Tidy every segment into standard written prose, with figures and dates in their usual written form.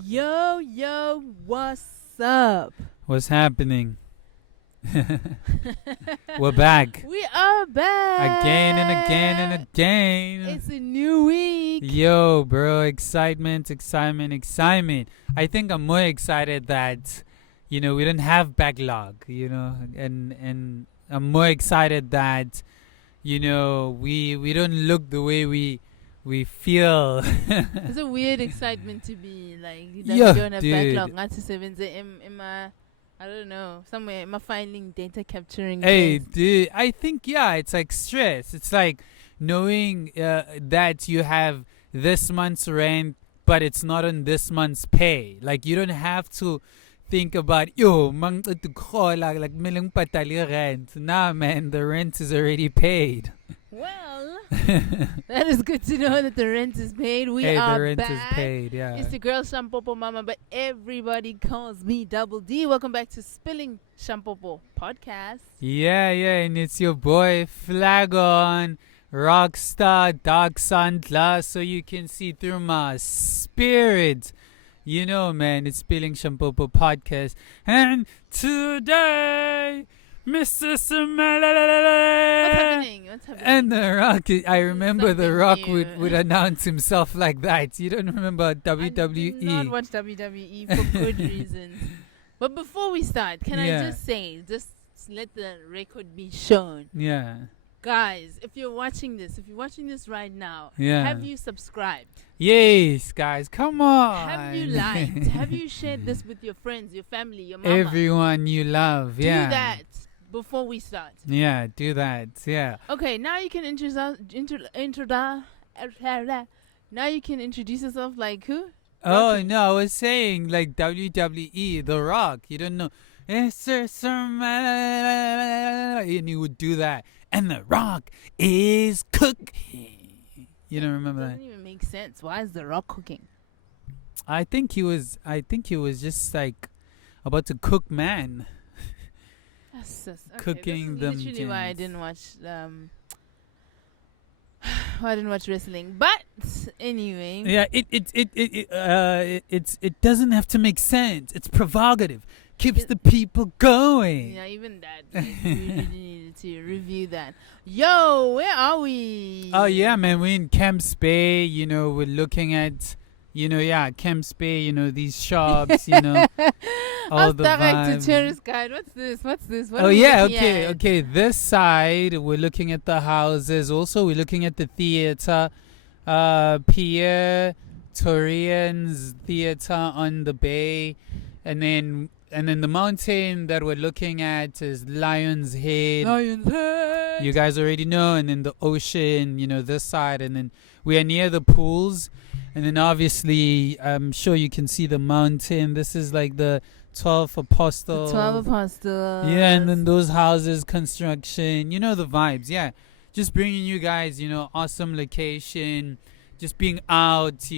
Yo, what's up? What's happening? We're back. We are back. Again and again and again. It's a new week. Yo, bro, excitement. I think I'm more excited that, we didn't have backlog, and I'm more excited that, we don't look the way we feel. It's a weird excitement to be like that. Yeah, You don't have dude. backlog. Not to 7 I don't know, somewhere am I finding data capturing Hey, place? dude, I think, it's like stress. It's like knowing that you have this month's rent, but it's not on this month's pay. Like, you don't have to think about, mang to call like milang patali rent. Nah, man, the rent is already paid. Well, that is good to know that the rent is paid. We Hey, are the rent back. is paid, yeah. It's the girl Shampopo Mama, but everybody calls me Double D. Welcome back to Spilling Shampopo podcast. Yeah, and it's your boy Flagon, Rockstar, Dark Sunglass, so you can see through my spirit. You know, man, it's Spilling Shampopo podcast. And today, Mr. What's happening? And The Rock, I remember The something Rock new. would announce himself like that. You don't remember I do WWE? not watch WWE for good reasons. But before we start, can I Yeah. just say, just let the record be shown. Yeah. Guys, if you're watching this right now, Yeah. have you subscribed? Yes, guys, come on. Have you liked? Have you shared this with your friends, your family, your mama? Everyone you love, yeah. Do that before we start. Yeah, do that, yeah. Okay, now you can now you can introduce yourself like who? Oh, Rocky. no, I was saying like WWE, The Rock. You don't know. Yes, sir, and he would do that. And The Rock is cooking. You don't remember Doesn't that? even make sense. Why is The Rock cooking? I think he was just like about to cook, man. Okay, Cooking this them is literally why I gins. didn't watch why I didn't watch wrestling. But anyway, Yeah, it doesn't have to make sense. It's provocative. Keeps It- the people going. yeah, even that we really needed to review that. Yo, where are we? Oh yeah, man, we're in Cassper, we're looking at Cassper, these shops, all I'll the direct to vibes. tourist guide. What's this? What Oh are we yeah, looking at? okay. This side we're looking at the houses. Also, we're looking at the theater, Pierre Torian's theater on the bay, and then the mountain that we're looking at is Lion's Head. Lion's Head. You guys already know, and then the ocean, this side, and then we are near the pools, and then obviously I'm sure you can see the mountain. This is like the 12 Apostles. 12 Apostles. Yeah, and then those houses, construction, the vibes. Yeah, just bringing you guys, awesome location, just being out,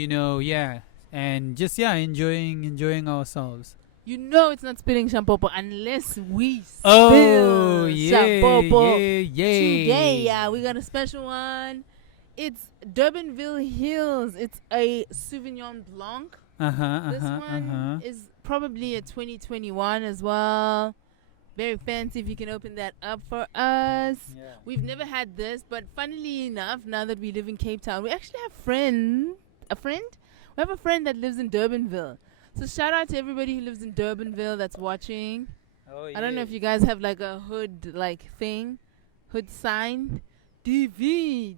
and just enjoying ourselves. You know it's not spilling Shampopo unless we spill Oh Shampopo. yeah. Today, we got a special one. It's Durbanville Hills. It's a Sauvignon Blanc. This one is probably a 2021 as well. Very fancy. If you can open that up for us. Yeah. We've never had this, but funnily enough, now that we live in Cape Town, we actually have a friend. We have a friend that lives in Durbanville. So shout out to everybody who lives in Durbanville that's watching. Oh, I don't know if you guys have like a hood like thing, hood sign, DBV.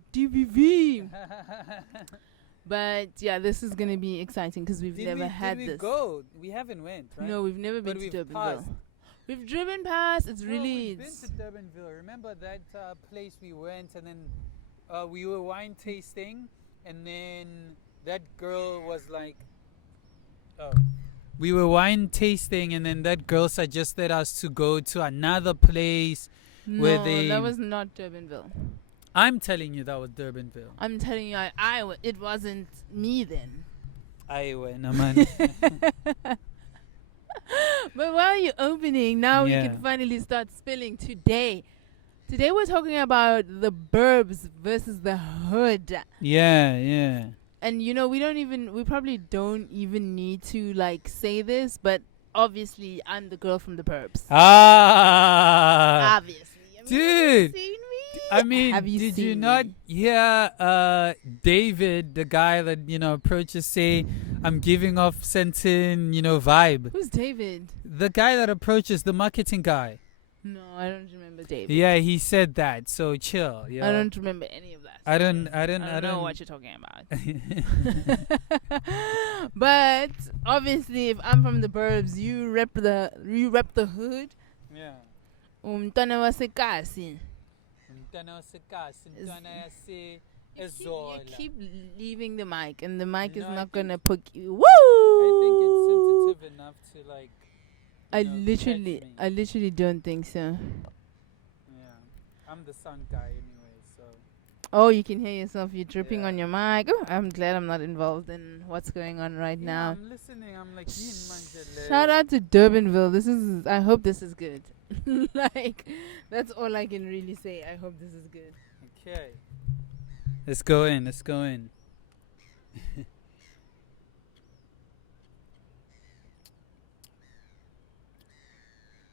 But yeah, this is gonna be exciting because we've never had did we this. go? We haven't went, right? No, we've never But been to we've Durbanville. passed. We've driven past. It's really. we've been to Durbanville. Remember that place we went, and then we were wine tasting, and then that girl was like, "Oh." We were wine tasting, and then that girl suggested us to go to another place. No, where they- that was not Durbanville. I'm telling you, that was Durbanville. I'm telling you, it wasn't me then. I went, man. But while you're opening, now we Yeah. can finally start spilling today. Today we're talking about the burbs versus the hood. Yeah. And we probably don't even need to like say this, but obviously I'm the girl from the burbs. Ah, Obviously. dude. Have you seen me? I mean, Have you did you seen not me? hear David, the guy that approached us, say, "I'm giving off certain vibe." Who's David? The guy that approaches, the marketing guy. No, I don't remember David. Yeah, he said that. So chill. Yeah. I don't remember any of that. I don't know what you're talking about. But obviously, if I'm from the burbs, you rep the hood. Yeah. Umntwana waseKasi. You keep leaving the mic, and the mic is not gonna poke you. Woo! I think it's sensitive enough to like. I literally don't think so. Yeah, I'm the sound guy anyway, so. Oh, you can hear yourself. You're dripping on your mic. Oh, I'm glad I'm not involved in what's going on right now. I'm listening. I'm like, shout out to Durbanville. I hope this is good. Like, that's all I can really say. I hope this is good. Okay. Let's go in.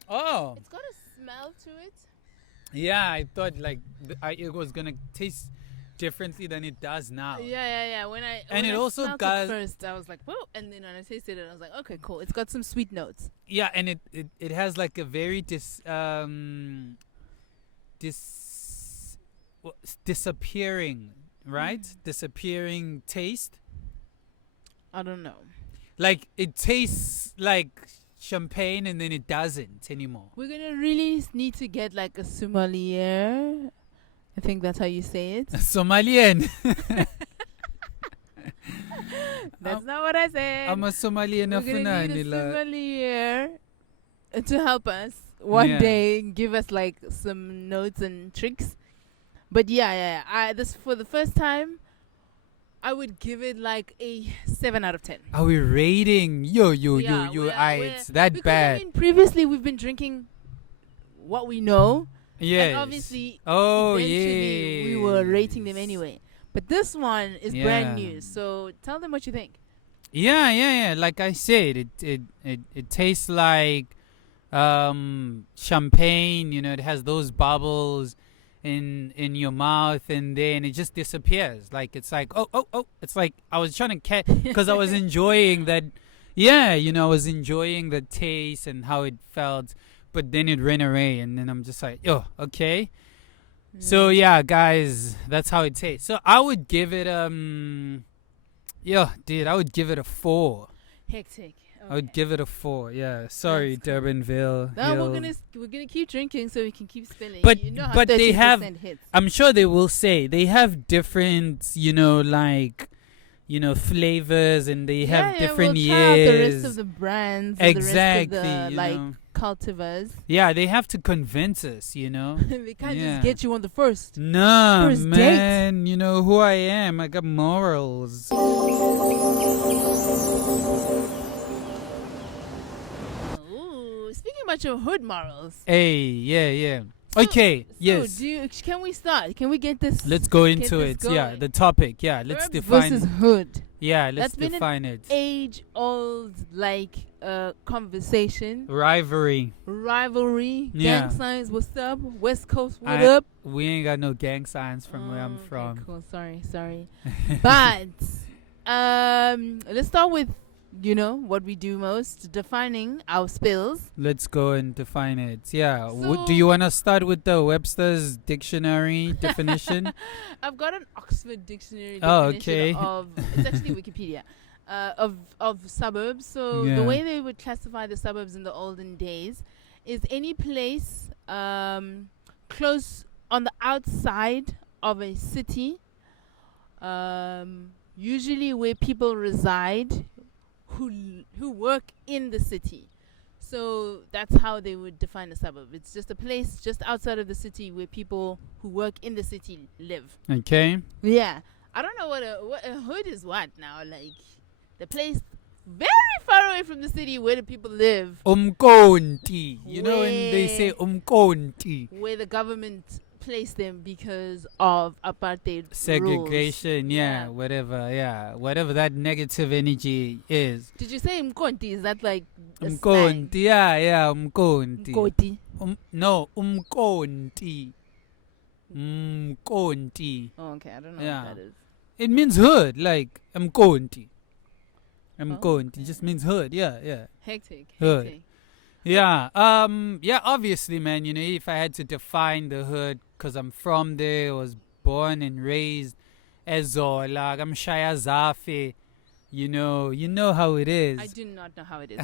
Oh. It's got a smell to it. Yeah, I thought like it was gonna taste differently than it does now. Yeah. When I also smelled got it first, I was like, whoa, and then when I tasted it, I was like, okay, cool. It's got some sweet notes. Yeah, and it has like a very disappearing, right? Disappearing taste. I don't know. Like it tastes like champagne and then it doesn't anymore. We're gonna really need to get like a sommelier. I think that's how you say it. Somalian. That's not what I said. I'm a Somalian. We're gonna need a sommelier to help us one day, give us like some notes and tricks. But yeah. This for the first time, I would give it like a 7 out of 10. Are we rating? It's that because, bad. I mean, previously we've been drinking what we know. Yes. And obviously, eventually we were rating them anyway. But this one is brand new. So tell them what you think. Yeah. Like I said, it tastes like champagne. It has those bubbles in your mouth, and then it just disappears. Like it's like oh. It's like I was trying to catch because I was enjoying that. Yeah, I was enjoying the taste and how it felt, but then it ran away, and then I'm just like, oh, okay. So yeah, guys, that's how it tastes. So I would give it I would give it a 4. Hectic. Okay. I would give it a 4. Yeah, sorry, cool. Durbanville. No, we're gonna keep drinking so we can keep spilling. But how they have. hits. I'm sure they will say they have different, flavors, and they have different we'll years. Try out the rest of the brands. Exactly. The rest of the, cultivars. Yeah, they have to convince us. They can't just get you on the first. Nah, first man. date. You know who I am. I got morals. Speaking about your hood morals. Hey, yeah. Okay, yes. Can we start? Can we get this? Let's go into it. Going? Yeah, the topic. Yeah, let's Burbs define. versus hood. Yeah, let's That's define it. Age-old conversation. Rivalry. Yeah. Gang signs. What's up? West Coast. What up? We ain't got no gang signs from where I'm from. Cool. Sorry. But let's start with what we do most, defining our spills. Let's go and define it. Yeah. So do you want to start with the Webster's dictionary definition? I've got an Oxford dictionary definition. Oh, okay. It's actually Wikipedia. Of suburbs. So the way they would classify the suburbs in the olden days is any place close on the outside of a city, usually where people reside who work in the city. So that's how they would define a suburb. It's just a place just outside of the city where people who work in the city live. Okay. Yeah. I don't know what a hood is what now. Like the place very far away from the city where the people live. Umkonti. You know when they say umkonti. Where the government place them because of apartheid segregation, rules. whatever that negative energy is. Did you say Mkonti? Is that like Umkonti? Yeah, Umkonti. Mkoti. No, Umkonti. Umkonti. Oh, okay. I don't know what that is. It means hood, like Umkonti. Umkonti okay. just means hood. Yeah. Hectic. Hood. Yeah. Obviously, man, if I had to define the hood, because I'm from there, was born and raised Ezola, I'm Shaya Zafi, you know how it is. I do not know how it is.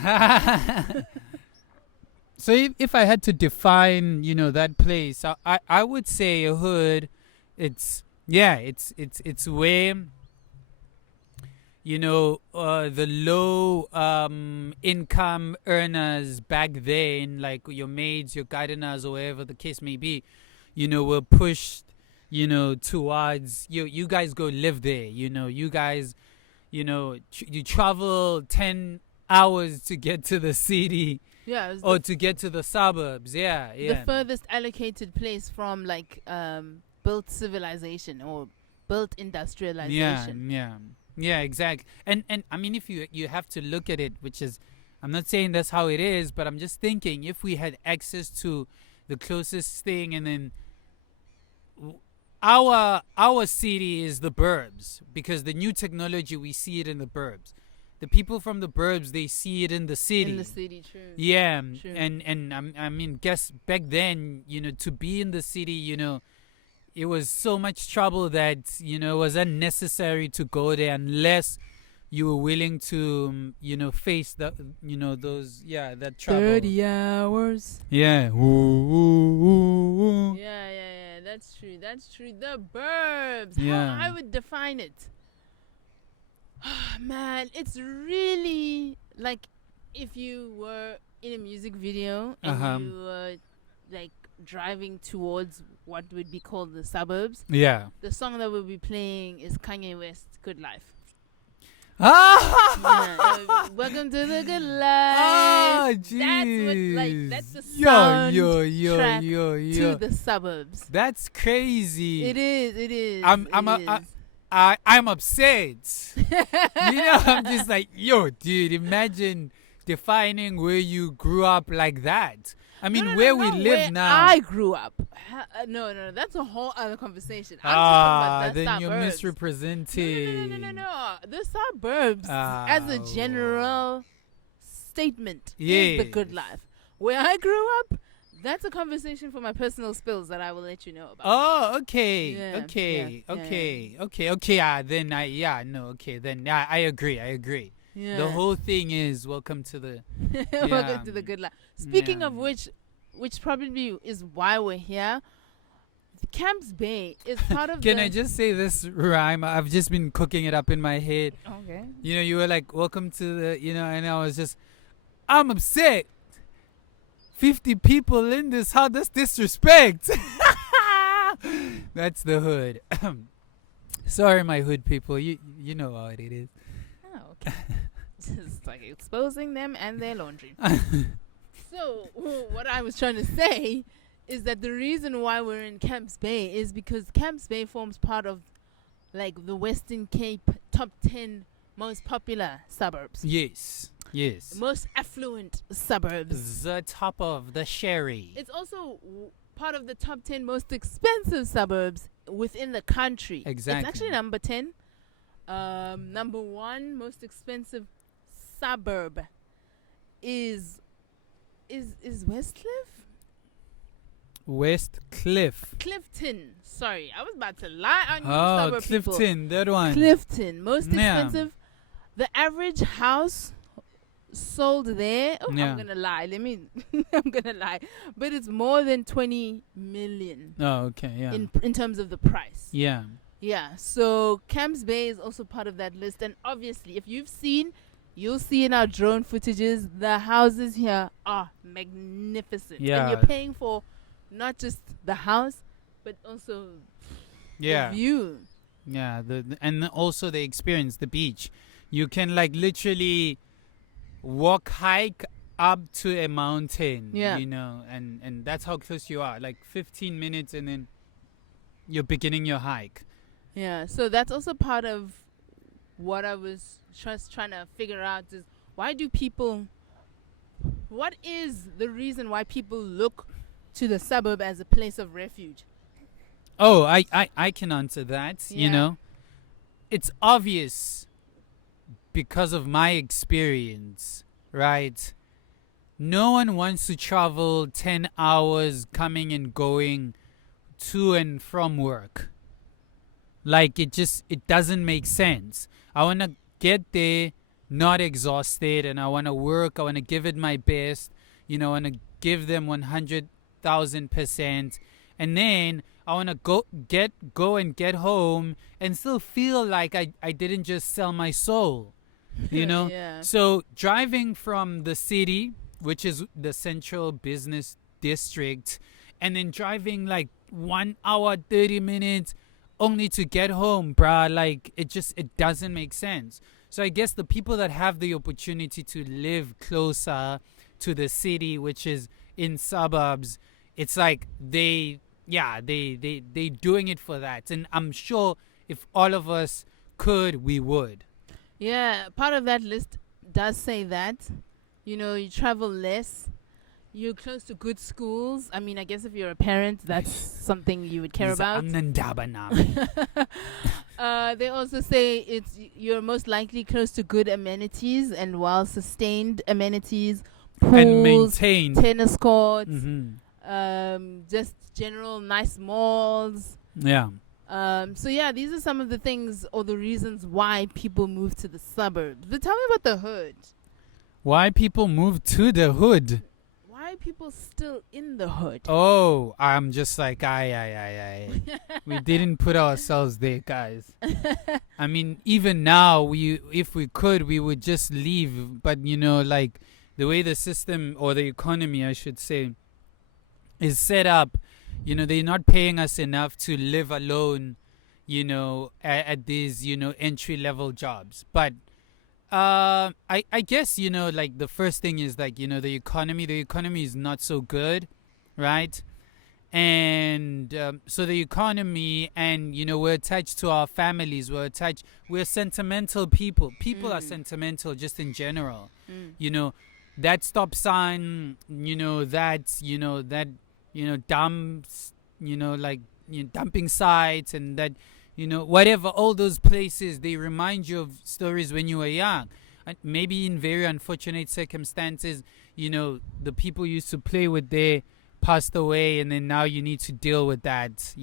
So if I had to define, that place, I would say a hood, it's where, the low income earners back then, like your maids, your gardeners, or whatever the case may be, were pushed, towards, you guys go live there, you guys, you travel 10 hours to get to the city. Yeah. Or to get to the suburbs. Yeah. The furthest allocated place from like built civilization or built industrialization. Yeah, exactly. And I mean, if you have to look at it, which is, I'm not saying that's how it is, but I'm just thinking if we had access to the closest thing, and then our city is the burbs, because the new technology, we see it in the burbs. The people from the burbs, they see it in the city. In the city, true. Yeah, true. And I mean, guess back then, to be in the city, it was so much trouble that, it was unnecessary to go there unless you were willing to, face that, that trouble. 30 hours. Yeah. Yeah. That's true. The burbs. Yeah. How I would define it. Man, it's really like if you were in a music video and you were like driving towards what would be called the suburbs. Yeah. The song that we'll be playing is Kanye West's Good Life. Welcome to the Good Life. Oh, jeez. That's the soundtrack to the suburbs. That's crazy. It is. I'm upset. I'm just like, dude, imagine defining where you grew up like that. I mean, where we live now. I grew up. No, that's a whole other conversation. I'm talking about the then suburbs. You're misrepresenting. No. The suburbs, as a general statement, is the good life. Where I grew up, that's a conversation for my personal spills that I will let you know about. Oh, okay. Yeah, okay. Then I agree. Yeah. The whole thing is welcome to the welcome to the good life. Speaking of which probably is why we're here. Camps Bay is part of. Can I just say this rhyme? I've just been cooking it up in my head. Okay. You were like, welcome to the, and I was just, I'm upset. 50 people in this house, that's disrespect. That's the hood. Sorry, my hood people. You know how it is. Oh, okay. Just like exposing them and their laundry. So, what I was trying to say is that the reason why we're in Camps Bay is because Camps Bay forms part of like the Western Cape top 10 most popular suburbs. Yes. Most affluent suburbs. The top of the sherry. It's also part of the top 10 most expensive suburbs within the country. Exactly. It's actually number 10. Number 1 most expensive suburb is Westcliff? West Cliff. Clifton. Sorry, I was about to lie on you, Oh, suburb people. Clifton, that one. Clifton, most Yeah. expensive. The average house sold there. Oh, Yeah. I'm gonna lie. I'm gonna lie, but it's more than 20 million. Oh, okay, yeah. In terms of the price. Yeah. Yeah. So Camps Bay is also part of that list, and obviously, if you've seen. You'll see in our drone footages, the houses here are magnificent. Yeah. And you're paying for not just the house, but also the view. Yeah, and also the experience, the beach. You can like literally hike up to a mountain, Yeah. and that's how close you are. Like 15 minutes and then you're beginning your hike. Yeah, so that's also part of what I was just trying to figure out is what is the reason why people look to the suburb as a place of refuge? Oh, I can answer that. Yeah. You know, it's obvious because of my experience, right? No one wants to travel 10 hours coming and going to and from work. Like it doesn't make sense. I want to get there not exhausted, and I want to work. I want to give it my best. You know, I want to give them 100,000%, and then I want to go and get home and still feel like I didn't just sell my soul. You know? Yeah. So driving from the city, which is the central business district, and then driving like 1 hour 30 minutes only to get home, bruh, like it doesn't make sense. So I guess the people that have the opportunity to live closer to the city, which is in suburbs, it's like they doing it for that. And I'm sure if all of us could, we would. Yeah, part of that list does say that. You know, you travel less. You're close to good schools. I mean, I guess if you're a parent, that's something you would care about. They also say you're most likely close to good amenities and well-sustained amenities, pools, and maintained tennis courts, mm-hmm. just general nice malls. Yeah. So yeah, these are some of the things or the reasons why people move to the suburbs. But tell me about the hood. Why people move to the hood? Why are people still in the hood? Oh, I'm just like, we didn't put ourselves there, guys. I mean, even now, if we could, we would just leave. But, you know, like the way the system or the economy, I should say, is set up, you know, they're not paying us enough to live alone, you know, at these, you know, entry-level jobs. But I guess, you know, like the first thing is like, you know, the economy is not so good, right? And so the economy, and, you know, we're attached to our families, we're sentimental people. People are sentimental just in general. You know, that stop sign, dumps, dumping sites, and that, whatever, all those places, they remind you of stories when you were young. And maybe in very unfortunate circumstances, the people you used to play with, they passed away, and then now you need to deal with that,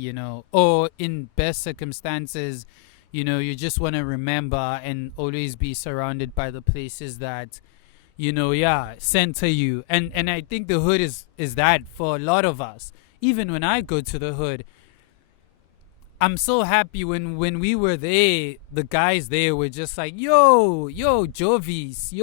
or in best circumstances, you just want to remember and always be surrounded by the places that, center you. And I think the hood is that for a lot of us. Even when I go to the hood, I'm so happy when we were there, the guys there were just like, yo, Jovis,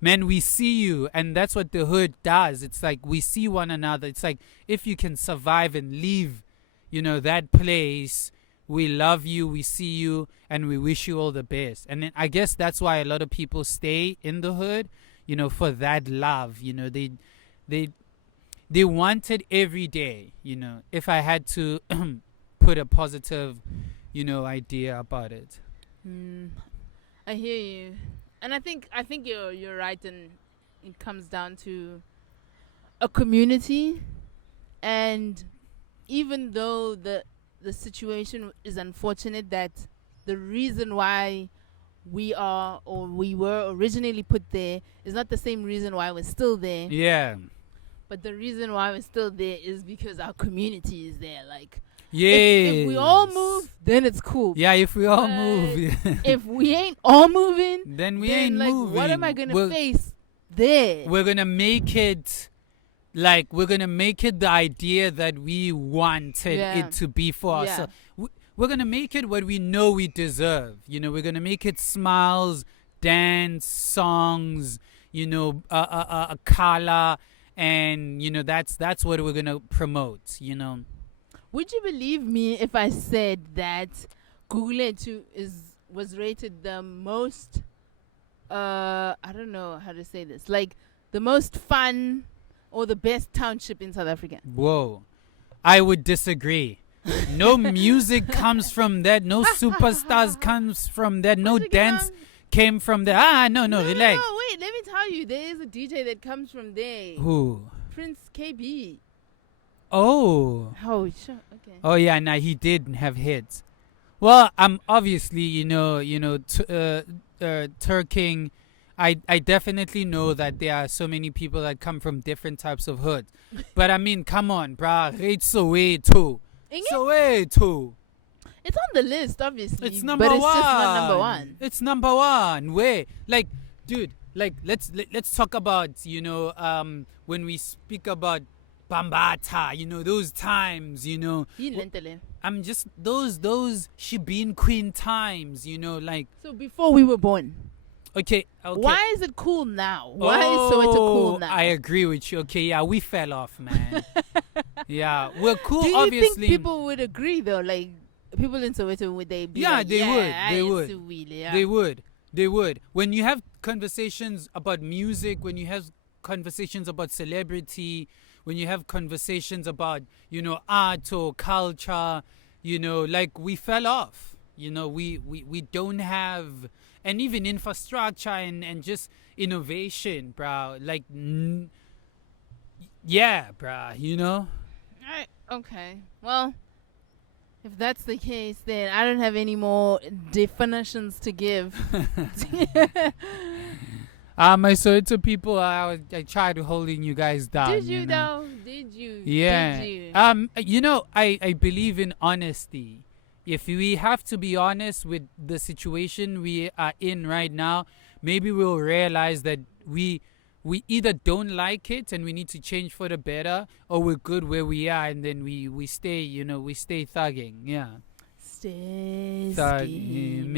man, we see you. And that's what the hood does. It's like we see one another. It's like if you can survive and leave, that place, we love you, we see you, and we wish you all the best. And then I guess that's why a lot of people stay in the hood, for that love. They want it every day, if I had to put a positive, idea about it. I hear you. And I think you're right, and it comes down to a community. And even though the situation is unfortunate, that the reason why we were originally put there is not the same reason why we're still there. Yeah. But the reason why we're still there is because our community is there. Like, if we all move, then it's cool. Yeah, if we all move. If we ain't all moving, then we ain't moving. What am I going to face there? We're going to make it, the idea that we wanted it to be for ourselves. We're going to make it what we know we deserve. We're going to make it smiles, dance, songs, a color. And, that's what we're going to promote, Would you believe me if I said that Gugulethu was rated the most, I don't know how to say this, like the most fun or the best township in South Africa? Whoa. I would disagree. No music comes from that. No superstars comes from that. No dance came from there. No, relax. No, wait, let me tell you. There is a DJ that comes from there. Who? Prince KB. Oh. Oh, sure. Okay. Oh, yeah, nah, he did have hits. Well, I'm obviously, Turking. I definitely know that there are so many people that come from different types of hoods. But I mean, come on, bruh. It's Soweto. Soweto. It's on the list, obviously. It's number but one. It's just not number one. It's number one. Where? Like, dude, let's talk about, when we speak about Bambata, those times, I'm just those Shibin Queen times, like. So before we were born. Okay. Why is it cool now? Why is Soweto cool now? I agree with you. Okay, yeah, we fell off, man. Yeah, we're cool, Do you obviously. think people would agree, though? Like, people in Soweto, would they be like, they would. They would. When you have conversations about music, when you have conversations about celebrity, when you have conversations about, art or culture, like we fell off. We don't have, and even infrastructure and just innovation, bro. Like, yeah, bro, Okay. Well, if that's the case, then I don't have any more definitions to give. My Soweto people, I tried holding you guys down. Did you though? Did you? Yeah. Did you? I believe in honesty. If we have to be honest with the situation we are in right now, maybe we'll realize that we either don't like it and we need to change for the better, or we're good where we are and then we stay, we stay thugging. Yeah. Stay scheming.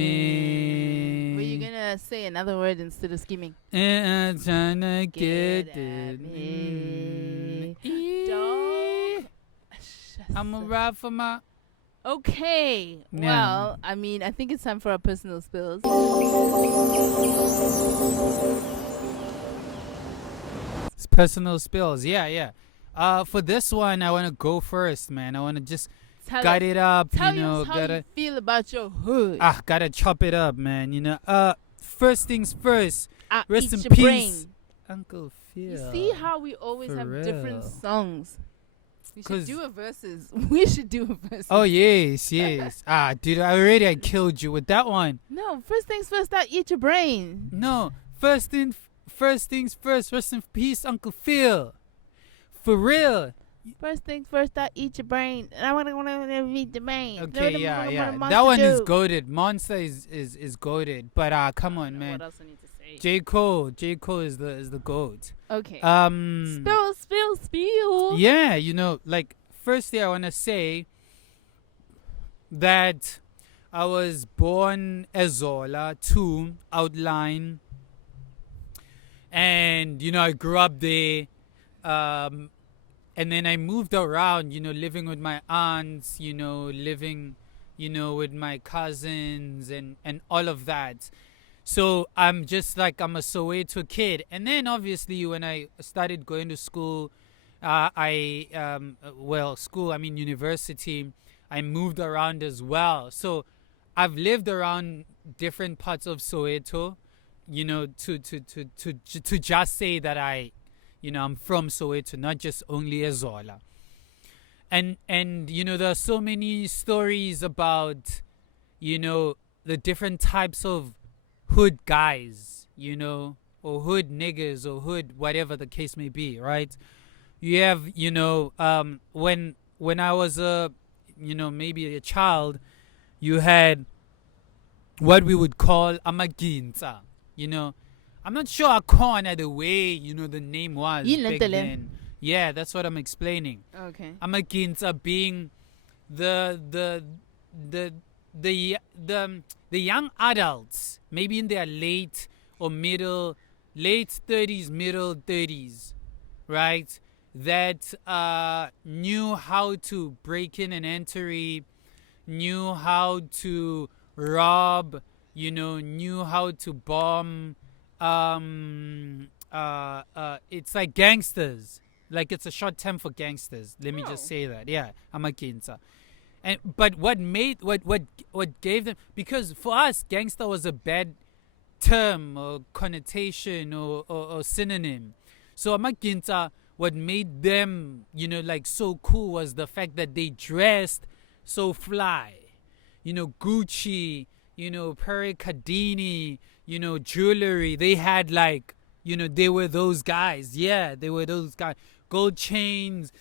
Were you gonna say another word instead of scheming? Trying to get at me. I'm a ride for my. Okay. Yeah. Well, I mean, I think it's time for our personal spills. It's personal spills. Yeah. For this one, I want to go first, man. I want to just gut it up. Tell us how you feel about your hood. Gotta chop it up, man. First things first. Rest in your peace, brain. Uncle Phil. You see how we always For have real. different songs. We should do a verses. We should do a verses. Oh yes. Dude, I killed you with that one. No, first things first. Eat your brain. No, first things first. Rest in peace, Uncle Phil. For real. First things first. Eat your brain. And I want to eat the brain. Okay, yeah. That one is goated. Monster is goated. But come on, man. What else I need to say? J. Cole is the goat. Okay. Spill. Yeah, like firstly I wanna say that I was born Ezola 2 outline, and I grew up there, and then I moved around, living with my aunts, living, with my cousins and all of that. So I'm a Soweto kid. And then obviously when I started going to school, university, I moved around as well. So I've lived around different parts of Soweto, to just say that I'm from Soweto, not just only Ezola. And there are so many stories about, the different types of hood guys, or hood niggas, or hood whatever the case may be, right? You have, when I was maybe a child, you had what we would call amaginza, I'm not sure Akona the way, the name was back then. Yeah, that's what I'm explaining. Okay. Amaginza being the young adults, maybe in their late 30s, middle 30s, right? That knew how to break in and enter, knew how to rob, knew how to bomb. It's like gangsters. Like it's a short term for gangsters. Let me just say that. Yeah, I'm a kinsa. But what gave them, because for us gangster was a bad term or connotation or synonym. So amaginta, what made them, like so cool was the fact that they dressed so fly. Gucci, Pericadini, jewelry. They had like, they were those guys. Yeah, they were those guys. Gold chains,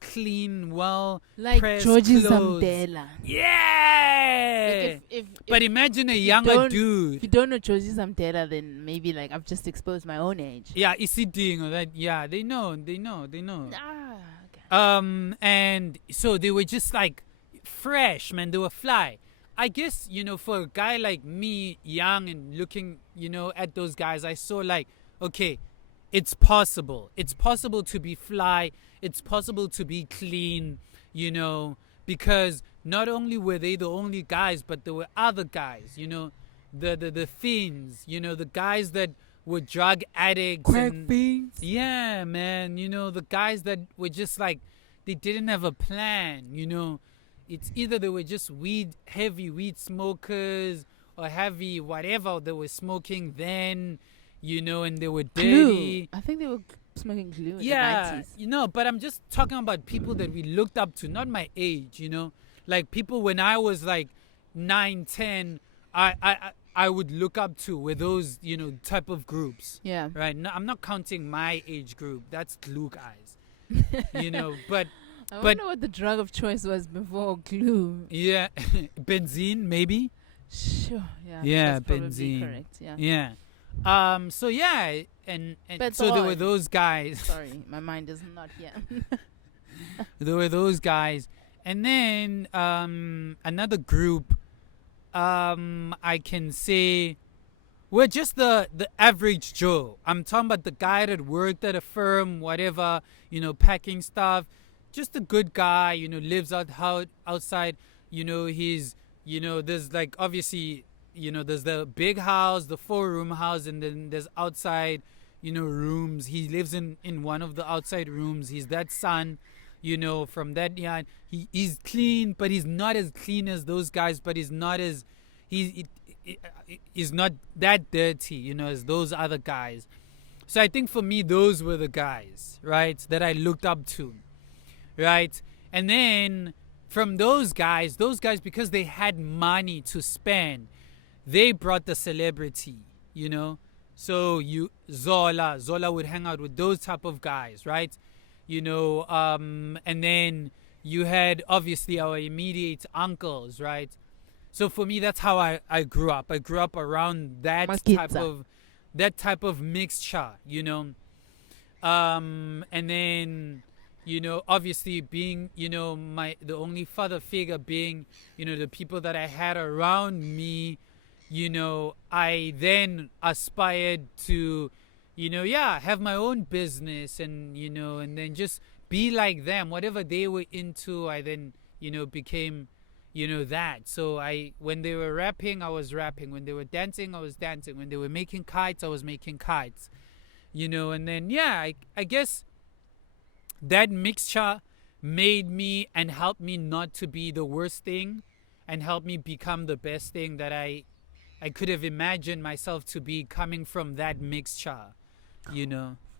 clean, well like pressed Georgie clothes. Zambela. Yeah. Like But imagine a younger dude. If you don't know Georgie Zambela, then maybe like I've just exposed my own age. Yeah, Isiding or that. Yeah, they know. Ah, okay. And so they were just like fresh, man. They were fly. I guess, for a guy like me, young and looking, at those guys, I saw like, okay, it's possible. It's possible to be fly. It's possible to be clean, because not only were they the only guys, but there were other guys, the fiends, the guys that were drug addicts. Crack fiends? Yeah, man. The guys that were just like, they didn't have a plan, It's either they were just heavy weed smokers or heavy whatever they were smoking then, and they were dirty. Glue. I think they were smoking glue in Yeah, the 90s. But I'm just talking about people that we looked up to, not my age, Like people when I was like 9, 10, I would look up to were those, type of groups. Yeah. Right? No, I'm not counting my age group. That's glue guys. But I wonder what the drug of choice was before glue. yeah, benzene maybe. Sure. Yeah. Yeah, that's probably benzene. correct. Yeah. Yeah. So yeah, and But so there were those guys. Sorry, my mind is not here. There were those guys, and then another group. I can say, we're just the average Joe. I'm talking about the guy that worked at a firm, whatever, packing stuff. Just a good guy, lives outside. He's, there's like obviously. There's the big house, the 4-room house, and then there's outside, rooms. He lives in one of the outside rooms. He's that son, from that yard. He's clean, but he's not as clean as those guys, but he's not that dirty, as those other guys. So I think for me, those were the guys, right, that I looked up to, right? And then from those guys, because they had money to spend, they brought the celebrity, So Zola would hang out with those type of guys, right? And then you had obviously our immediate uncles, right? So for me, that's how I grew up. I grew up around that type of mixture, And then, obviously being, the only father figure being, the people that I had around me. I then aspired to, have my own business and, and then just be like them. Whatever they were into, I then, became, that. So when they were rapping, I was rapping. When they were dancing, I was dancing. When they were making kites, I was making kites. And then, I guess that mixture made me and helped me not to be the worst thing and helped me become the best thing that I could have imagined myself to be coming from that mixture,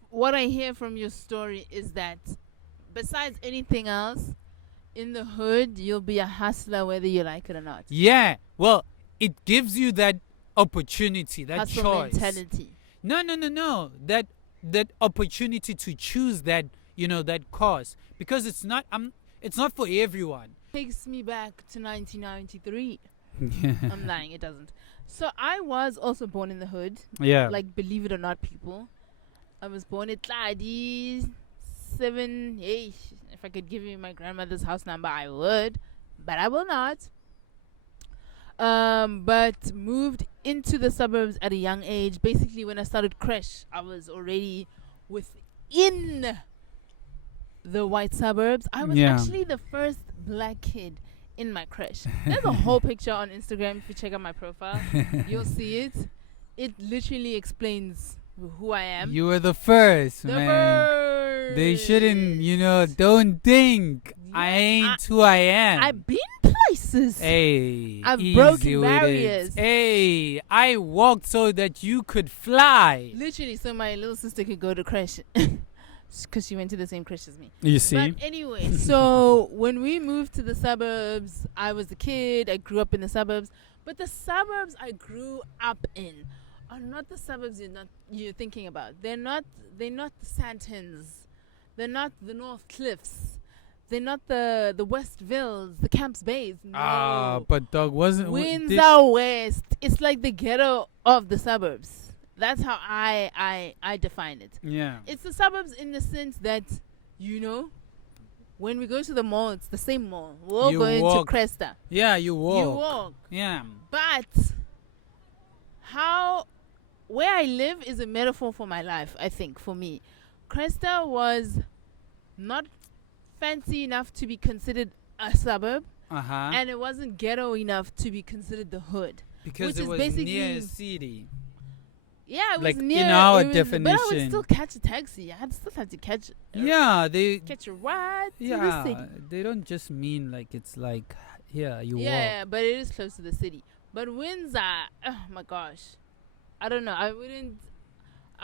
What I hear from your story is that besides anything else, in the hood, you'll be a hustler whether you like it or not. Yeah. Well, it gives you that opportunity, that Hustle choice. mentality. No. That opportunity to choose that, that course. Because it's not for everyone. Takes me back to 1993. Yeah. I'm lying, it doesn't. So I was also born in the hood. Yeah. Like, believe it or not, people. I was born at Tladi 7. If I could give you my grandmother's house number, I would. But I will not. But moved into the suburbs at a young age. Basically, when I started creche, I was already within the white suburbs. I was actually the first black kid in my creche. There's a whole picture on Instagram. If you check out my profile, you'll see it. It literally explains who I am. You were the first, The man. first. They shouldn't, don't think I ain't who I am. I've been places. Hey, I've easy broken with barriers. it. Hey, I walked so that you could fly. Literally, so my little sister could go to crash. Because she went to the same crash as me. You see? But anyway, so when we moved to the suburbs, I was a kid. I grew up in the suburbs. But the suburbs I grew up in are not the suburbs you're thinking about. They're not the Santons. They're not the North Cliffs. They're not the West Villes, the Camps Bays. No. But dog wasn't Windsor West. It's like the ghetto of the suburbs. That's how I define it. Yeah. It's the suburbs in the sense that, when we go to the mall, it's the same mall. We're all going to Cresta. Yeah, you walk. You walk. Yeah. But where I live is a metaphor for my life, I think, for me. Cresta was not fancy enough to be considered a suburb. Uh-huh. And it wasn't ghetto enough to be considered the hood. Because it was near a city. Yeah, it like was near. In our definition. But I would still catch a taxi. I'd still have to catch a ride to the city. They don't just mean like it's like, you walk. Yeah, but it is close to the city. But Windsor, oh my gosh. I don't know. I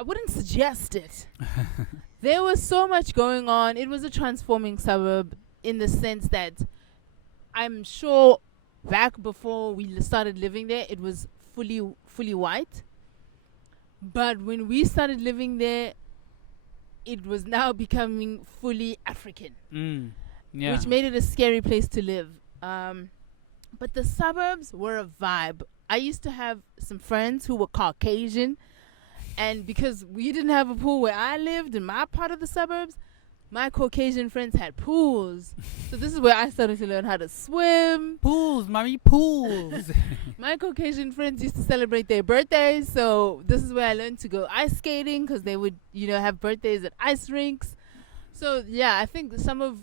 wouldn't suggest it. There was so much going on. It was a transforming suburb in the sense that I'm sure back before we started living there, it was fully white. But when we started living there, it was now becoming fully African. Which made it a scary place to live. But the suburbs were a vibe. I used to have some friends who were Caucasian. And because we didn't have a pool where I lived in my part of the suburbs, my Caucasian friends had pools. So this is where I started to learn how to swim. Pools, mommy, pools. My Caucasian friends used to celebrate their birthdays. So this is where I learned to go ice skating because they would, have birthdays at ice rinks. So, yeah, I think some of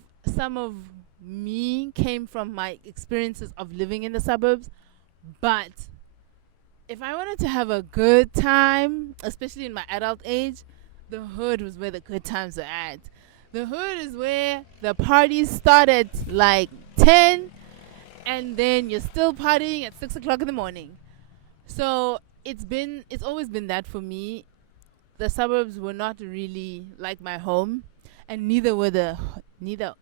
me came from my experiences of living in the suburbs. But if I wanted to have a good time, especially in my adult age, the hood was where the good times were at. The hood is where the parties start at like 10 and then you're still partying at 6 o'clock in the morning. So it's always been that for me. The suburbs were not really like my home, and neither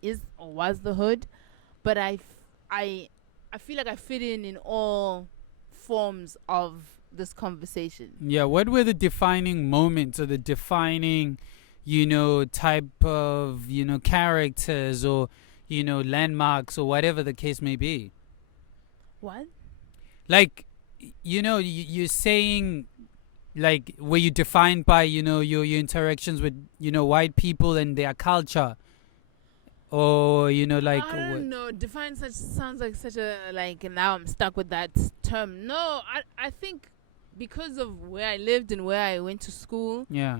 is or was the hood. But I feel like I fit in all forms of this conversation. Yeah, what were the defining moments or the defining type of characters or landmarks or whatever the case may be? What? Like you're saying, like, were you defined by your interactions with white people and their culture, or like I don't know. Define sounds like such a now I'm stuck with that term. No, I think because of where I lived and where I went to school. Yeah.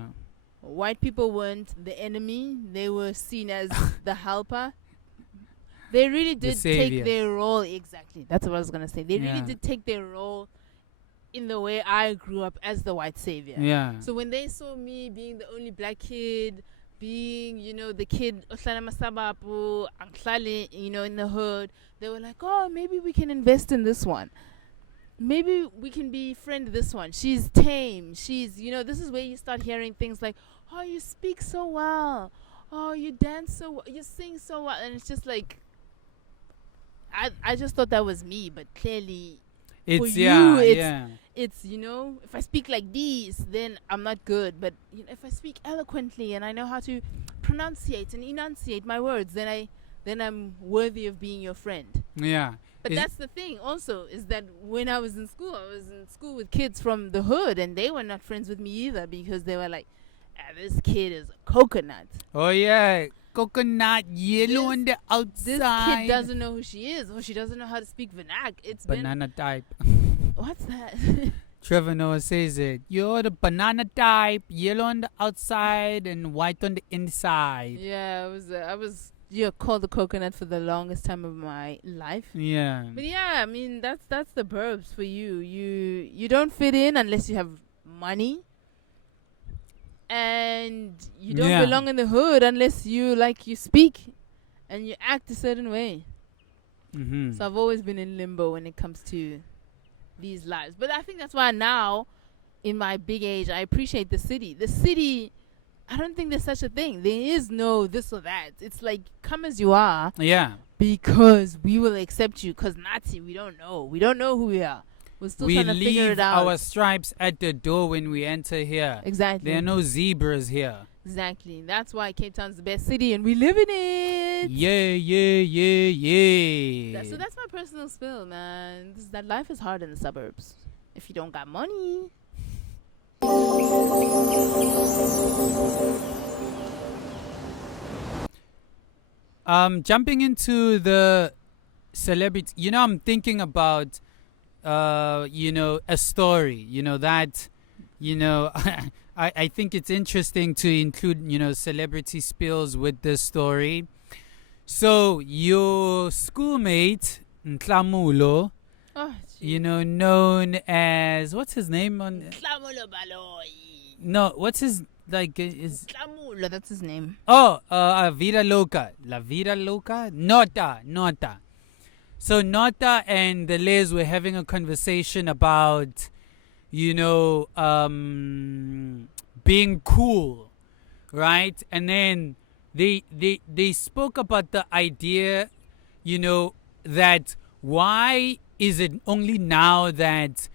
White people weren't the enemy. They were seen as the helper. They really did take their role. Exactly. That's what I was going to say. They really did take their role in the way I grew up as the white savior. Yeah. So when they saw me being the only black kid, being, the kid, in the hood, they were like, oh, maybe we can invest in this one. Maybe we can befriend this one. She's tame. She's, this is where you start hearing things like, oh, you speak so well. Oh, you dance so well. You sing so well. And it's just like, I just thought that was me. But clearly, for you, it's, if I speak like this, then I'm not good. But if I speak eloquently and I know how to pronunciate and enunciate my words, then I'm worthy of being your friend. Yeah. But that's the thing also, is that when I was in school with kids from the hood, and they were not friends with me either because they were like, this kid is a coconut. Oh, yeah. Coconut, yellow on the outside. This kid doesn't know who she is, or she doesn't know how to speak vernac. It's banana type. What's that? Trevor Noah says it. You're the banana type, yellow on the outside and white on the inside. Yeah, I was called the coconut for the longest time of my life. Yeah. But yeah, I mean that's the burbs for you. You don't fit in unless you have money, and you don't belong in the hood unless you speak and you act a certain way. Mm-hmm. So I've always been in limbo when it comes to these lives. But I think that's why now, in my big age, I appreciate the city. The city, I don't think there's such a thing. There is no this or that. It's like, come as you are. Yeah. Because we will accept you. Because Nazi, we don't know. We don't know who we are. We're still trying to figure it out. We leave our stripes at the door when we enter here. Exactly. There are no zebras here. Exactly. That's why Cape Town's the best city and we live in it. Yeah. So that's my personal spill, man. That life is hard in the suburbs if you don't got money. Jumping into the celebrity, I'm thinking about, a story, that, I think it's interesting to include, celebrity spills with this story. So your schoolmate, Nklamulo, known as, what's his name on? Nklamulo Baloy. No, what's his, is Nklamulo, that's his name. Oh, Vida Loca. La Vida Loca? Nota. So Nota and Deleuze were having a conversation about, being cool, right? And then they spoke about the idea, that why is it only now that,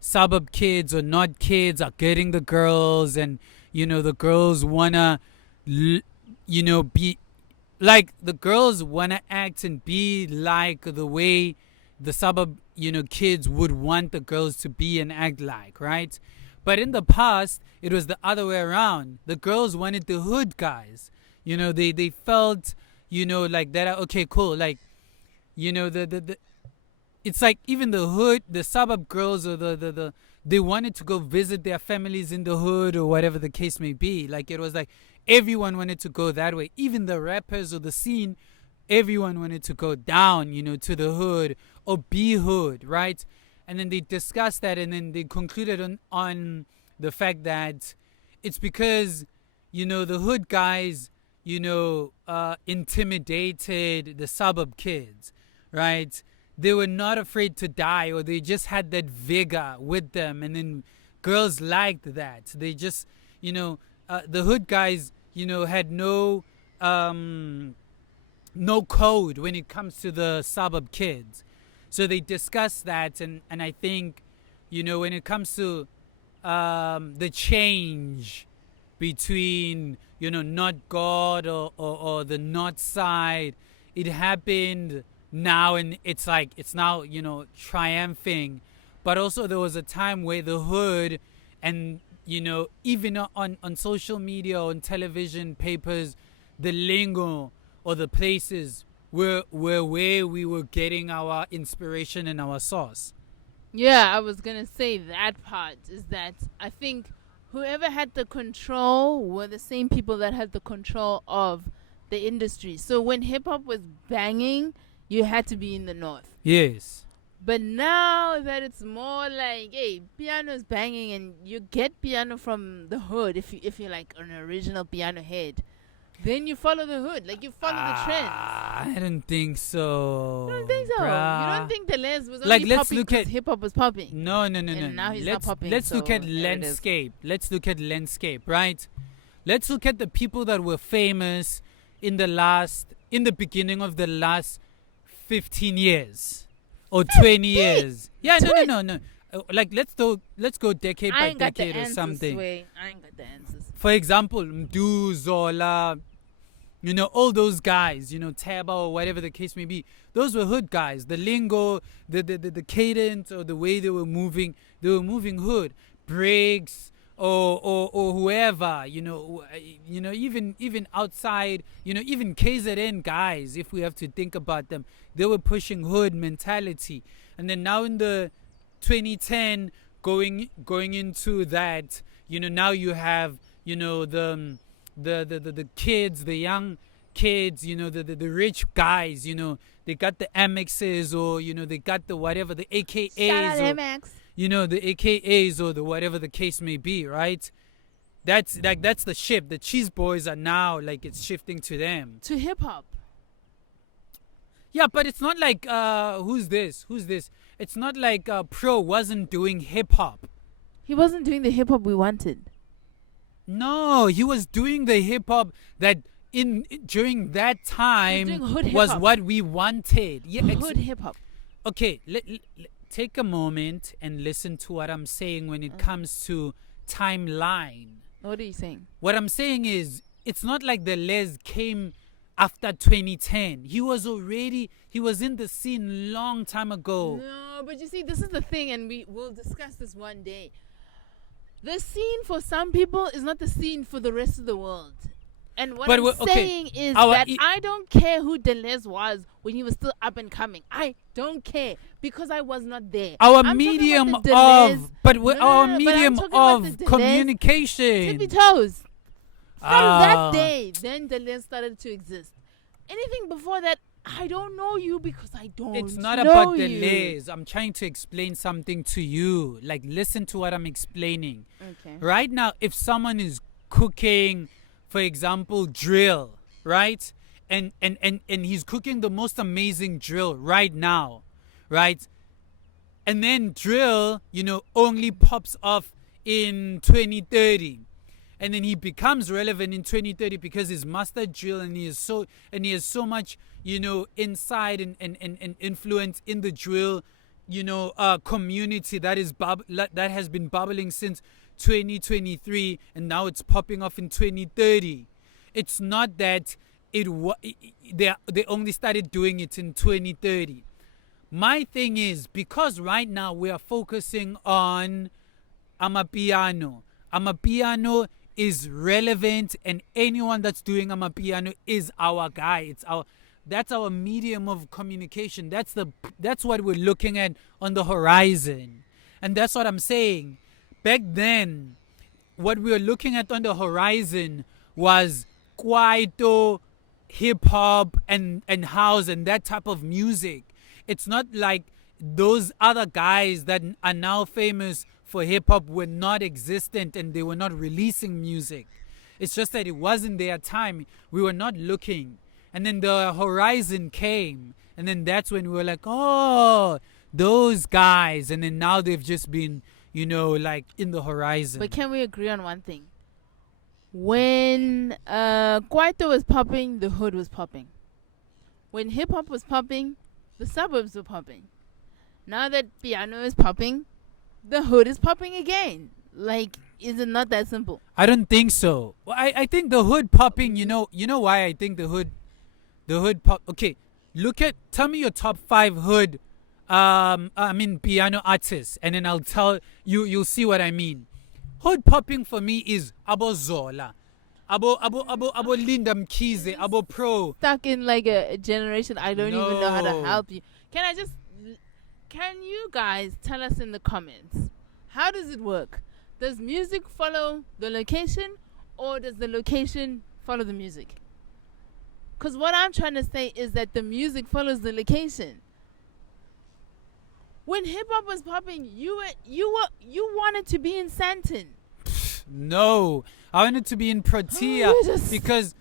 suburb kids or not kids are getting the girls and, the girls wanna, be like the girls wanna act and be like the way the suburb, kids would want the girls to be and act like, right? But in the past, it was the other way around. The girls wanted the hood guys. They felt, like that. Okay, cool. Like, it's like even the hood, the suburb girls or they wanted to go visit their families in the hood or whatever the case may be. Like it was like everyone wanted to go that way. Even the rappers or the scene, everyone wanted to go down, to the hood or be hood, right? And then they discussed that and then they concluded on the fact that it's because, the hood guys, intimidated the suburb kids, right? They were not afraid to die or they just had that vigor with them. And then girls liked that. They just, the hood guys, had no code when it comes to the suburb kids. So they discussed that. And I think, when it comes to the change between, not God or the not side, it happened now and it's now triumphing. But also there was a time where the hood and even on social media, on television, papers, the lingo or the places were where we were getting our inspiration and our source. Yeah, I was gonna say that part is that I think whoever had the control were the same people that had the control of the industry. So when hip-hop was banging, you had to be in the north. Yes. But now that it's more like, hey, piano's banging and you get piano from the hood if you're like an original piano head. Then you follow the hood. Like you follow the trends. I don't think so. You don't think so? Bruh. You don't think Deleuze was Like, only let's popping look at because hip-hop was popping? No. And now he's not popping. Let's so look at there it is. landscape. Let's look at landscape, right? Let's look at the people that were famous in the beginning of the last 15 years or 20 years. Yeah, no. Like let's go decade by decade or something. I ain't got the answers. For example, Mdu, Zola, all those guys, Taba or whatever the case may be. Those were hood guys. The lingo, the cadence or the way they were moving hood. Briggs or whoever, even outside, even KZN guys, if we have to think about them, they were pushing hood mentality. And then now in the 2010 going into that, now you have, the kids, the young kids, the rich guys, they got the Amexes or, they got the whatever, the AKAs. Shout out or, MX. the AKAs or the whatever the case may be, right? That's the shift. The Cheese Boys are now like it's shifting to them. To hip hop. Yeah, but it's not like who's this? It's not like Pro wasn't doing hip hop. He wasn't doing the hip hop we wanted. No, he was doing the hip hop that during that time was what we wanted. Yeah, hood hip hop. Okay, take a moment and listen to what I'm saying when it comes to timeline. What are you saying? What I'm saying is, it's not like the Les came after 2010. He was in the scene long time ago. No, but you see, this is the thing, and we'll discuss this one day. The scene for some people is not the scene for the rest of the world. And what I'm saying is that I don't care who Deleuze was when he was still up and coming. I don't care because I was not there. Our medium of communication. Tippy toes. Started that day, then Deleuze started to exist. Anything before that, I don't know you because I don't know you. It's not about Deleuze. I'm trying to explain something to you. Like, listen to what I'm explaining. Okay. Right now, if someone is cooking, for example, drill, right? And he's cooking the most amazing drill right now, right? And then drill, only pops off in 2030. And then he becomes relevant in 2030 because he's mastered drill and he has so much, insight and influence in the drill, community that has been bubbling since 2023, and now it's popping off in 2030. It's not that they only started doing it in 2030. My thing is, because right now we are focusing on Amapiano. Amapiano is relevant, and anyone that's doing Amapiano is our guy. That's our medium of communication. That's what we're looking at on the horizon. And that's what I'm saying. Back then, what we were looking at on the horizon was Kwaito, hip-hop, and house, and that type of music. It's not like those other guys that are now famous for hip-hop were not existent and they were not releasing music. It's just that it wasn't their time. We were not looking. And then the horizon came. And then that's when we were like, oh, those guys. And then now they've just been, like in the horizon. But can we agree on one thing? When Kwaito was popping, the hood was popping. When hip-hop was popping, the suburbs were popping. Now that piano is popping, the hood is popping again. Like, is it not that simple? I don't think so. Well, I think the hood popping, you know why I think the hood pop. Okay, tell me your top 5 hood, piano artists, and then I'll tell you'll see what I mean. Hood popping for me is Abo Zola, Abo Linda Mkhize, Abo Pro. Stuck in like a generation, I don't even know how to help you. Can you guys tell us in the comments, how does it work? Does music follow the location, or does the location follow the music? Because what I'm trying to say is that the music follows the location. When hip hop was popping, you wanted to be in Santon. No, I wanted to be in Protea because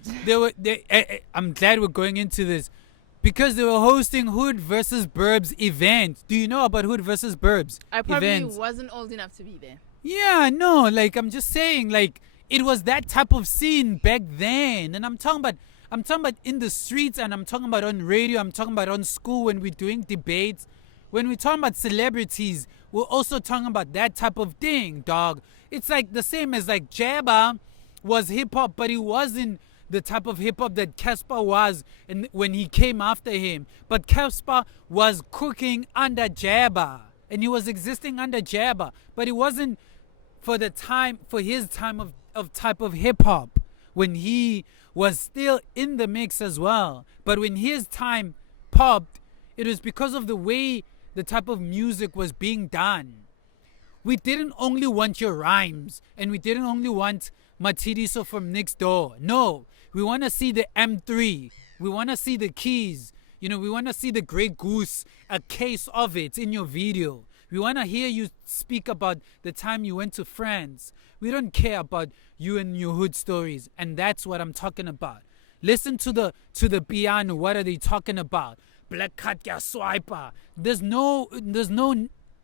I'm glad we're going into this, because they were hosting Hood versus Burbs event. Do you know about Hood versus Burbs? I probably wasn't old enough to be there. Yeah, no, like I'm just saying, like it was that type of scene back then, and I'm talking about in the streets, and I'm talking about on radio, I'm talking about on school when we're doing debates. When we're talking about celebrities, we're also talking about that type of thing, dog. It's like the same as like Jabba was hip-hop, but he wasn't the type of hip-hop that Cassper was when he came after him. But Cassper was cooking under Jabba, and he was existing under Jabba, but it wasn't for his time of type of hip-hop, when he was still in the mix as well. But when his time popped, it was because of the way the type of music was being done. We didn't only want your rhymes, and we didn't only want Matidiso from next door. No, we want to see the M3. We want to see the keys. We want to see the Grey Goose, a case of it in your video. We want to hear you speak about the time you went to France. We don't care about you and your hood stories. And that's what I'm talking about. Listen to the piano. What are they talking about? Black cat ya swiper. There's no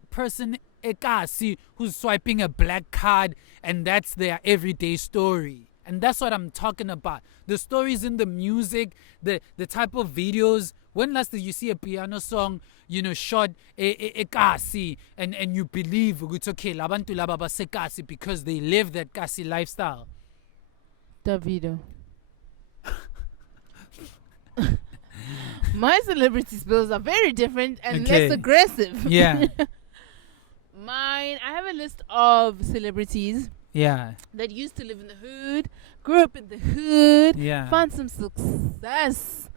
person ekasi who's swiping a black card and that's their everyday story. And that's what I'm talking about. The stories in the music, the type of videos. When last did you see a piano song, shot ekasi and you believe it's okay, labantu laba basekasi because they live that kasi lifestyle? Davido. My celebrity spills are very different and less aggressive. Yeah. Mine, I have a list of celebrities. Yeah. That used to live in the hood, grew up in the hood, yeah. found some success,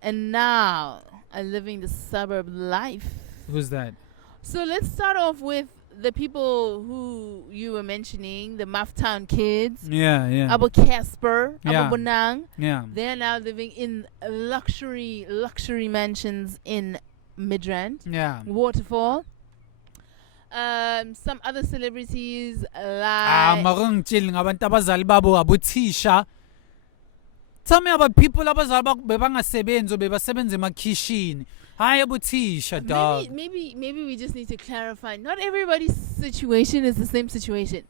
and now are living the suburb life. Who's that? So let's start off with the people who you were mentioning, the Maftown kids. Yeah. Abu Cassper, yeah. Abu Bonang. Yeah. They're now living in luxury mansions in Midrand. Yeah. Waterfall. Some other celebrities like tell me about people bebangasebenzi bebasebenza emakhishini. Hayi abuthisha dog. Maybe we just need to clarify. Not everybody's situation is the same situation.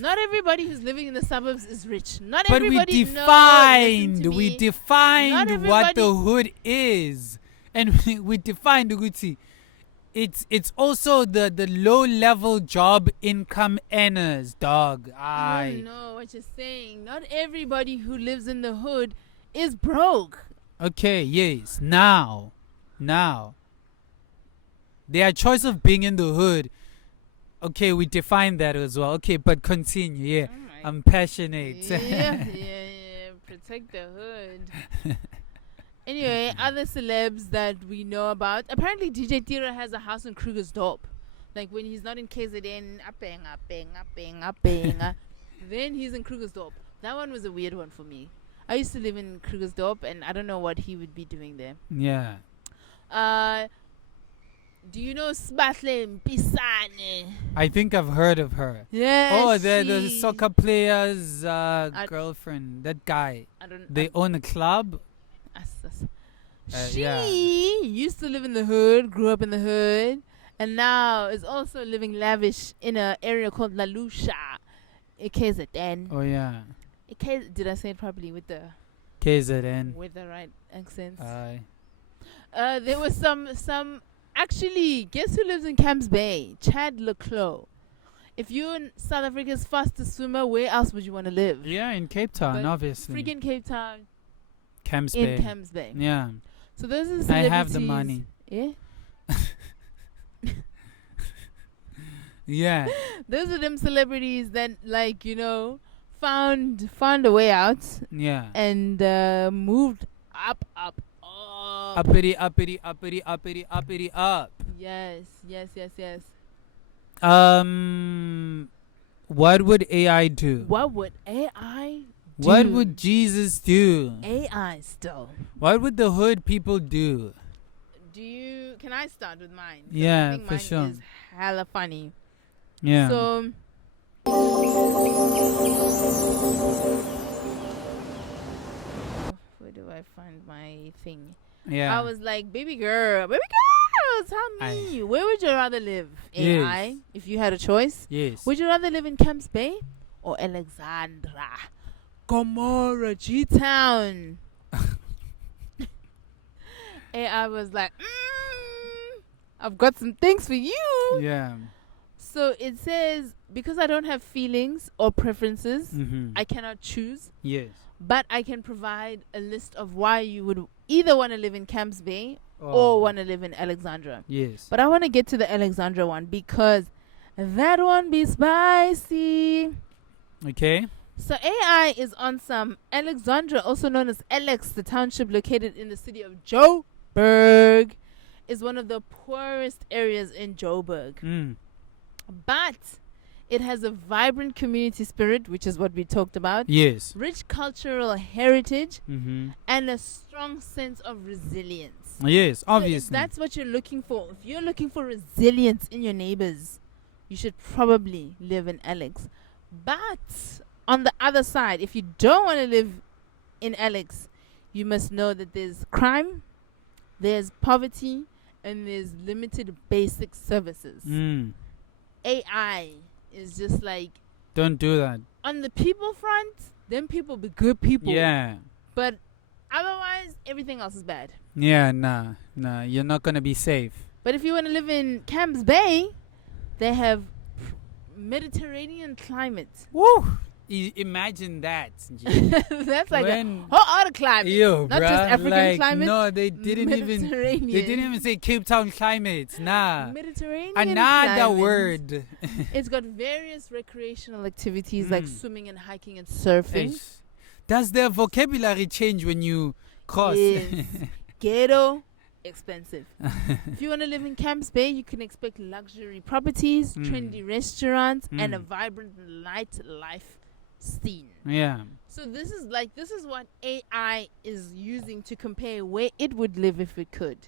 Not everybody who's living in the suburbs is rich. Not but everybody we defined what the hood is. And we defined Uguti. It's also the low level job income earners, dog. I don't know what you're saying. Not everybody who lives in the hood is broke. Okay, yes. Now their choice of being in the hood. Okay, we defined that as well. Okay, but continue. Yeah, right. I'm passionate. Yeah. Protect the hood. Anyway, other celebs that we know about. Apparently, DJ Tira has a house in Krugersdorp. Like when he's not in KZN, then he's in Krugersdorp. That one was a weird one for me. I used to live in Krugersdorp, and I don't know what he would be doing there. Yeah. Do you know Spatle Pisane? I think I've heard of her. Yeah. Oh, the soccer player's girlfriend. That guy. They own a club. She used to live in the hood, grew up in the hood, and now is also living lavish in an area called La Lucia, KZN. Oh yeah. Did I say it properly with the KZN? With the right accents. There was some. Actually, guess who lives in Camps Bay? Chad Leclos. If you're in South Africa's fastest swimmer, where else would you want to live? Yeah, in Cape Town, obviously. Freaking Cape Town. Camps Bay. In Camps Bay. Yeah. So those are the celebrities. I have the money. Yeah. Yeah. Those are them celebrities that, like, found a way out. Yeah. And moved up. Uppity up. Yes. What would AI do? What would AI do? What would Jesus do? AI still. What would the hood people do? Can I start with mine? Yeah, I think for mine sure. is hella funny. Yeah. So where do I find my thing? Yeah. I was like, baby girl, tell me, where would you rather live? AI, yes. If you had a choice? Yes. Would you rather live in Camps Bay or Alexandra? Gomorrah, G-Town. AI was like, I've got some things for you. Yeah. So it says, because I don't have feelings or preferences, I cannot choose. Yes. But I can provide a list of why you would either want to live in Camps Bay or want to live in Alexandra. Yes. But I want to get to the Alexandra one because that one be spicy. Okay. So AI is on some Alexandra, also known as Alex, the township located in the city of Joburg, is one of the poorest areas in Joburg. But it has a vibrant community spirit, which is what we talked about. Yes. Rich cultural heritage and a strong sense of resilience. Yes, So obviously. if that's what you're looking for, if you're looking for resilience in your neighbors, you should probably live in Alex. But on the other side, if you don't want to live in Alex, you must know that there's crime, there's poverty, and there's limited basic services. AI is just like, don't do that. On the people front, them people be good people. Yeah. But otherwise, everything else is bad. Yeah, nah, you're not gonna be safe. But if you want to live in Camps Bay, they have Mediterranean climate. Woo! Imagine that. That's like a whole other climate. Yo, not bruh, just African like, climate. No, they didn't even say Cape Town climate. Nah. Mediterranean Another climate. word. It's got various recreational activities like swimming and hiking and surfing. Does their vocabulary change when you cross? Yes. Ghetto, expensive. If you want to live in Camps Bay, you can expect luxury properties, trendy restaurants, and a vibrant nightlife scene. Yeah. So this is what AI is using to compare where it would live if it could.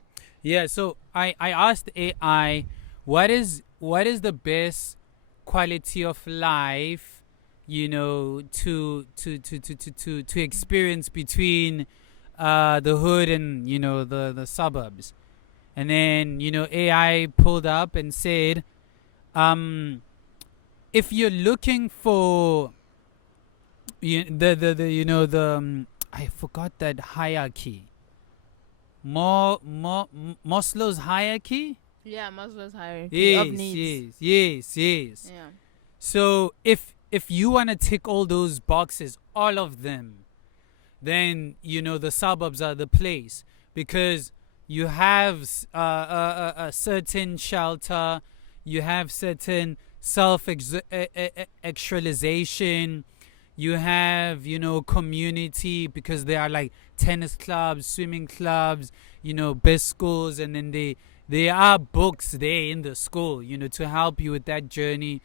Yeah. So I asked AI, what is the best quality of life, to experience between the hood and the suburbs. And then AI pulled up and said, if you're looking for I forgot that hierarchy, Maslow's hierarchy. Yeah, Maslow's hierarchy of needs. Yes. Yeah. So if you want to tick all those boxes, all of them, then the suburbs are the place, because you have a certain shelter, you have certain self-actualization, you have community, because there are like tennis clubs, swimming clubs, best schools, and then there are books there in the school to help you with that journey,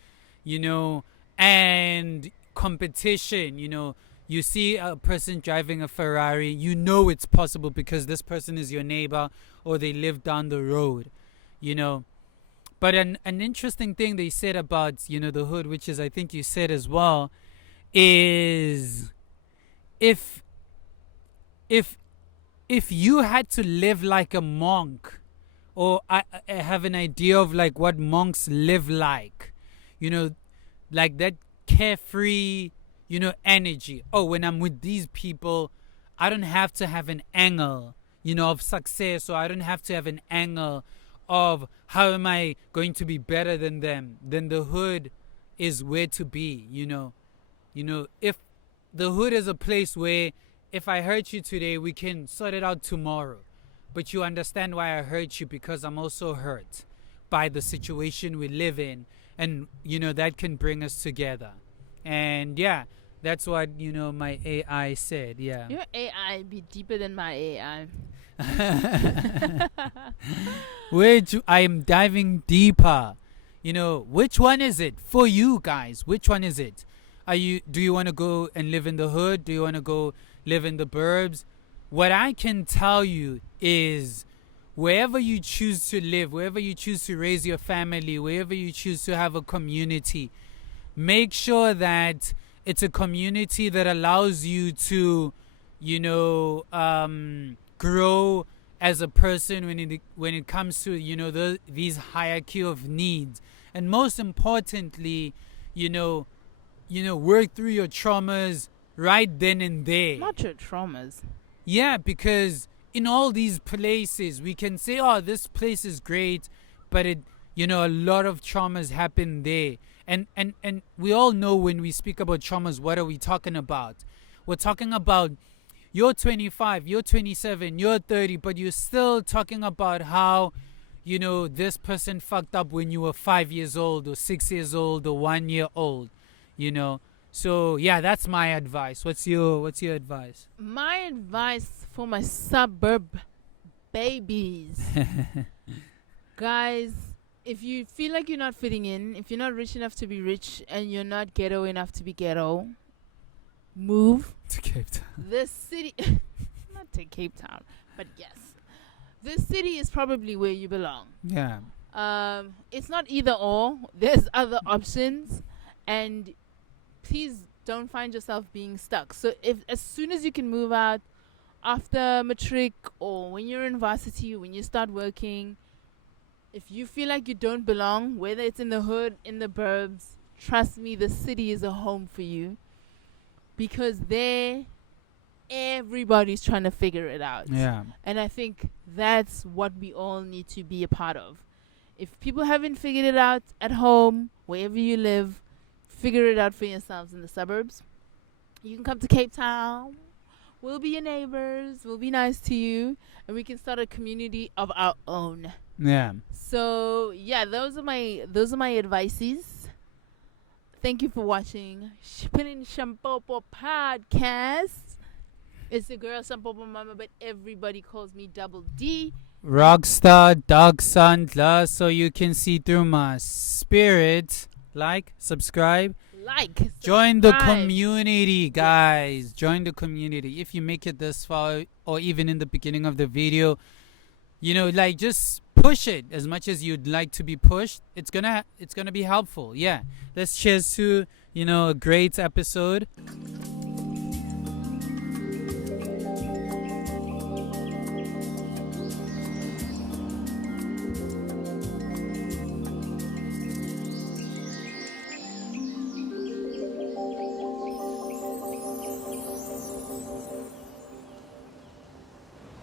and competition. You see a person driving a Ferrari, it's possible because this person is your neighbor or they live down the road, But an interesting thing they said about, the hood, which is I think you said as well, is if you had to live like a monk, or I have an idea of like what monks live like, like that carefree, energy. Oh, when I'm with these people, I don't have to have an angle, of success, or I don't have to have an angle of how am I going to be better than them. Then the hood is where to be, if the hood is a place where if I hurt you today, we can sort it out tomorrow. But you understand why I hurt you, because I'm also hurt by the situation we live in. And, that can bring us together. And, yeah, that's what, my AI said, yeah. Your AI be deeper than my AI. Which I am diving deeper. Which one is it for you guys? Which one is it? Do you want to go and live in the hood? Do you want to go live in the burbs? What I can tell you is, wherever you choose to live, wherever you choose to raise your family, wherever you choose to have a community, make sure that it's a community that allows you to, grow as a person when it comes to, these hierarchy of needs. And most importantly, work through your traumas right then and there. Not your traumas. Yeah, because in all these places, we can say, oh, this place is great, but a lot of traumas happen there. And we all know when we speak about traumas, what are we talking about? We're talking about you're 25, you're 27, you're 30, but you're still talking about how, this person fucked up when you were 5 years old or 6 years old or 1 year old, So, yeah, that's my advice. What's your advice? My advice for my suburb babies. Guys, if you feel like you're not fitting in, if you're not rich enough to be rich and you're not ghetto enough to be ghetto, move to Cape Town. the city. Not to Cape Town, but yes. this city is probably where you belong. Yeah. It's not either or. There's other options, and please don't find yourself being stuck. So if as soon as you can move out after matric or when you're in varsity, when you start working, if you feel like you don't belong, whether it's in the hood, in the burbs, trust me, the city is a home for you, because there everybody's trying to figure it out. Yeah. And I think that's what we all need to be a part of. If people haven't figured it out at home, wherever you live, figure it out for yourselves in the suburbs. You can come to Cape Town. We'll be your neighbors. We'll be nice to you. And we can start a community of our own. Yeah. So, yeah, those are my advices. Thank you for watching Spinning Shampopo podcast. It's the girl Shampopo Mama, but everybody calls me Double D. Rockstar Dog Sandler, so you can see through my spirit. Like, subscribe. Join the community, guys. Yes. Join the community. If you make it this far, or even in the beginning of the video, you know, like, just push it as much as you'd like to be pushed. It's gonna be helpful. Yeah. Let's cheers to, you know, a great episode.